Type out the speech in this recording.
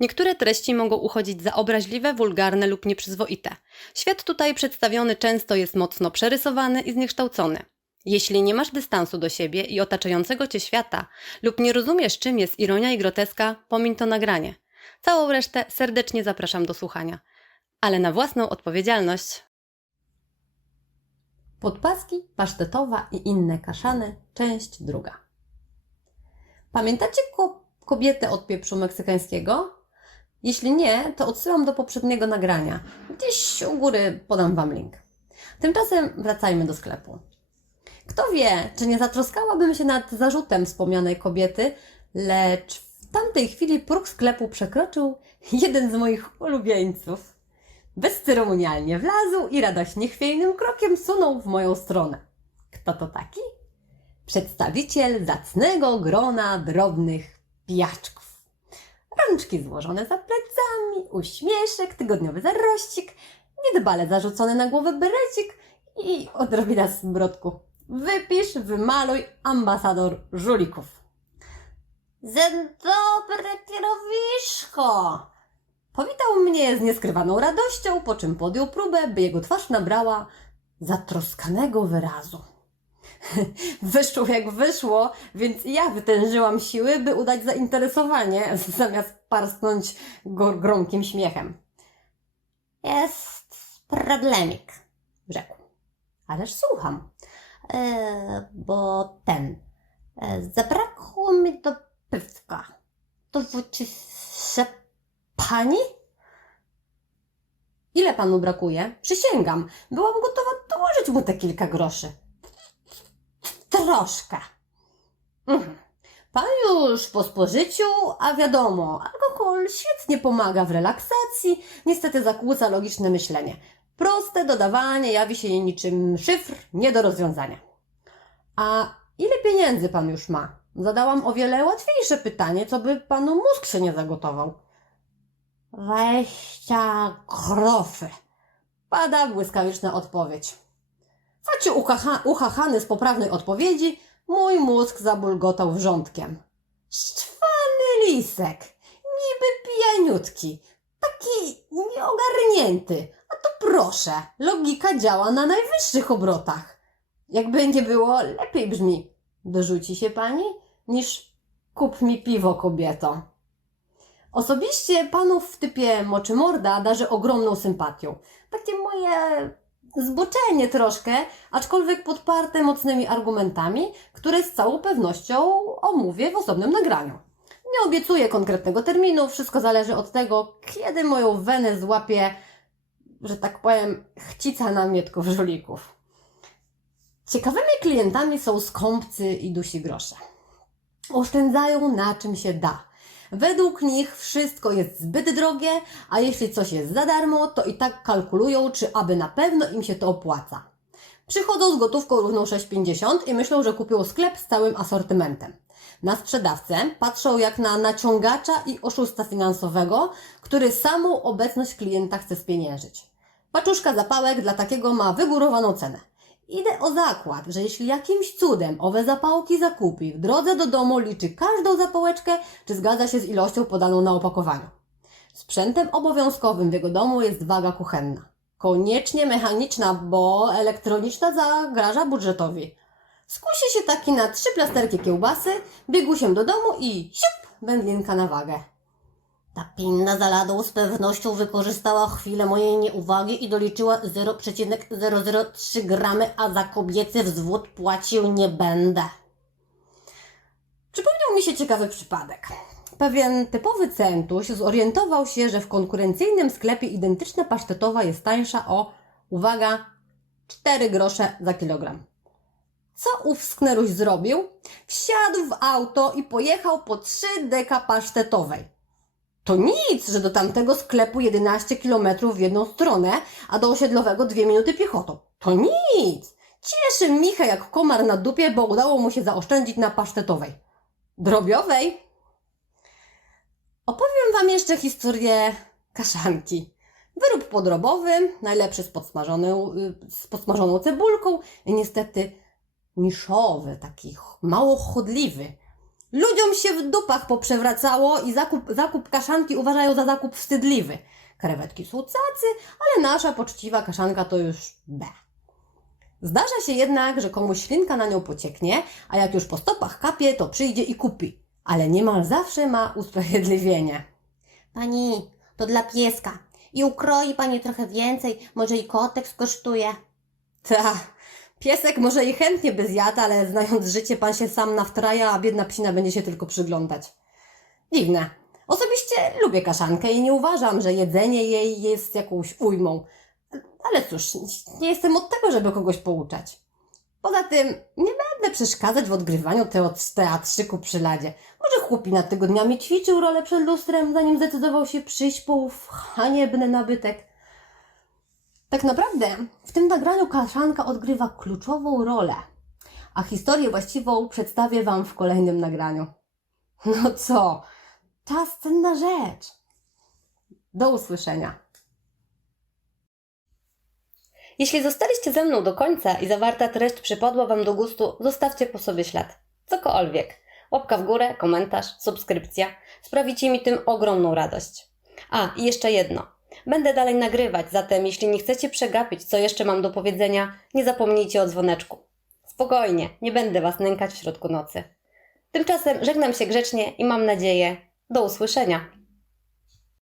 Niektóre treści mogą uchodzić za obraźliwe, wulgarne lub nieprzyzwoite. Świat tutaj przedstawiony często jest mocno przerysowany i zniekształcony. Jeśli nie masz dystansu do siebie i otaczającego cię świata, lub nie rozumiesz, czym jest ironia i groteska, pomiń to nagranie. Całą resztę serdecznie zapraszam do słuchania, ale na własną odpowiedzialność. Podpaski, pasztetowa i inne kaszany, część druga. Pamiętacie ko- kobietę od pieprzu meksykańskiego? Jeśli nie, to odsyłam do poprzedniego nagrania. Gdzieś u góry podam Wam link. Tymczasem wracajmy do sklepu. Kto wie, czy nie zatroskałabym się nad zarzutem wspomnianej kobiety, lecz w tamtej chwili próg sklepu przekroczył jeden z moich ulubieńców. Bezceremonialnie wlazł i radośnie chwiejnym krokiem sunął w moją stronę. Kto to taki? Przedstawiciel zacnego grona drobnych pijaczków. Rączki złożone za plecami, uśmieszek, tygodniowy zarościk, niedbale zarzucony na głowę berecik i odrobina smrodku. Wypisz, wymaluj, ambasador żulików. Dzień dobry, kierowiszko! Powitał mnie z nieskrywaną radością, po czym podjął próbę, by jego twarz nabrała zatroskanego wyrazu. Wyszło jak wyszło, więc ja wytężyłam siły, by udać zainteresowanie, zamiast parsknąć go gromkim śmiechem. Jest problemik, rzekł. Ależ słucham. E, bo ten. E, zabrakło mi do pywka. Dowódczy się pani? Ile panu brakuje? Przysięgam, byłam gotowa dołożyć mu te kilka groszy. Troszkę. Mhm. Pan już po spożyciu, a wiadomo, alkohol świetnie pomaga w relaksacji, niestety zakłóca logiczne myślenie. Proste dodawanie jawi się niczym szyfr nie do rozwiązania. A ile pieniędzy pan już ma? Zadałam o wiele łatwiejsze pytanie, co by panu mózg się nie zagotował. Dwadzieścia groszy. Pada błyskawiczna odpowiedź. Facie uchacha, uchachany z poprawnej odpowiedzi, mój mózg zabulgotał wrzątkiem. Szczwany lisek, niby pijaniutki, taki nieogarnięty. A to proszę, logika działa na najwyższych obrotach. Jakby nie było, lepiej brzmi. Dorzuci się pani, niż kup mi piwo, kobieto. Osobiście panów w typie moczy morda darzę ogromną sympatią. Takie moje zboczenie troszkę, aczkolwiek podparte mocnymi argumentami, które z całą pewnością omówię w osobnym nagraniu. Nie obiecuję konkretnego terminu, wszystko zależy od tego, kiedy moją wenę złapie, że tak powiem, chcica namietków żulików. Ciekawymi klientami są skąpcy i dusi grosze. Oszczędzają na czym się da. Według nich wszystko jest zbyt drogie, a jeśli coś jest za darmo, to i tak kalkulują, czy aby na pewno im się to opłaca. Przychodzą z gotówką równą 6,50 i myślą, że kupią sklep z całym asortymentem. Na sprzedawcę patrzą jak na naciągacza i oszusta finansowego, który samą obecność klienta chce spieniężyć. Paczuszka zapałek dla takiego ma wygórowaną cenę. Idę o zakład, że jeśli jakimś cudem owe zapałki zakupi, w drodze do domu liczy każdą zapałeczkę, czy zgadza się z ilością podaną na opakowaniu. Sprzętem obowiązkowym w jego domu jest waga kuchenna. Koniecznie mechaniczna, bo elektroniczna zagraża budżetowi. Skusi się taki na trzy plasterki kiełbasy, biegł się do domu i siup, wędlinka na wagę. Ta pinna za ladą z pewnością wykorzystała chwilę mojej nieuwagi i doliczyła 0,003 gramy, a za kobiecy wzwód płacił nie będę. Przypomniał mi się ciekawy przypadek. Pewien typowy centuś zorientował się, że w konkurencyjnym sklepie identyczna pasztetowa jest tańsza o, uwaga, 4 grosze za kilogram. Co ów skneruś zrobił? Wsiadł w auto i pojechał po 3 deka pasztetowej. To nic, że do tamtego sklepu 11 km w jedną stronę, a do osiedlowego 2 minuty piechotą. To nic! Cieszy Micha jak komar na dupie, bo udało mu się zaoszczędzić na pasztetowej. Drobiowej. Opowiem Wam jeszcze historię kaszanki. Wyrób podrobowy, najlepszy z, podsmażoną, z podsmażoną cebulką niestety niszowy, taki mało chodliwy. Ludziom się w dupach poprzewracało i zakup, zakup kaszanki uważają za zakup wstydliwy. Krewetki są cacy, ale nasza poczciwa kaszanka to już B. Zdarza się jednak, że komuś ślinka na nią pocieknie, a jak już po stopach kapie, to przyjdzie i kupi. Ale niemal zawsze ma usprawiedliwienie. Pani, to dla pieska. I ukroi pani trochę więcej, może i kotek skosztuje. Ta, piesek może i chętnie by zjadł, ale znając życie, pan się sam nawtraja, a biedna psina będzie się tylko przyglądać. Dziwne. Osobiście lubię kaszankę i nie uważam, że jedzenie jej jest jakąś ujmą. Ale cóż, nie jestem od tego, żeby kogoś pouczać. Poza tym, nie będę przeszkadzać w odgrywaniu teatrzyku przy ladzie. Może chłopina tygodniami ćwiczył rolę przed lustrem, zanim zdecydował się przyjść po ów haniebny nabytek. Tak naprawdę w tym nagraniu kaszanka odgrywa kluczową rolę, a historię właściwą przedstawię Wam w kolejnym nagraniu. No co? Czas cenna rzecz. Do usłyszenia. Jeśli zostaliście ze mną do końca i zawarta treść przypadła Wam do gustu, zostawcie po sobie ślad. Cokolwiek. Łapka w górę, komentarz, subskrypcja. Sprawicie mi tym ogromną radość. A, i jeszcze jedno. Będę dalej nagrywać, zatem jeśli nie chcecie przegapić, co jeszcze mam do powiedzenia, nie zapomnijcie o dzwoneczku. Spokojnie, nie będę Was nękać w środku nocy. Tymczasem żegnam się grzecznie i mam nadzieję do usłyszenia.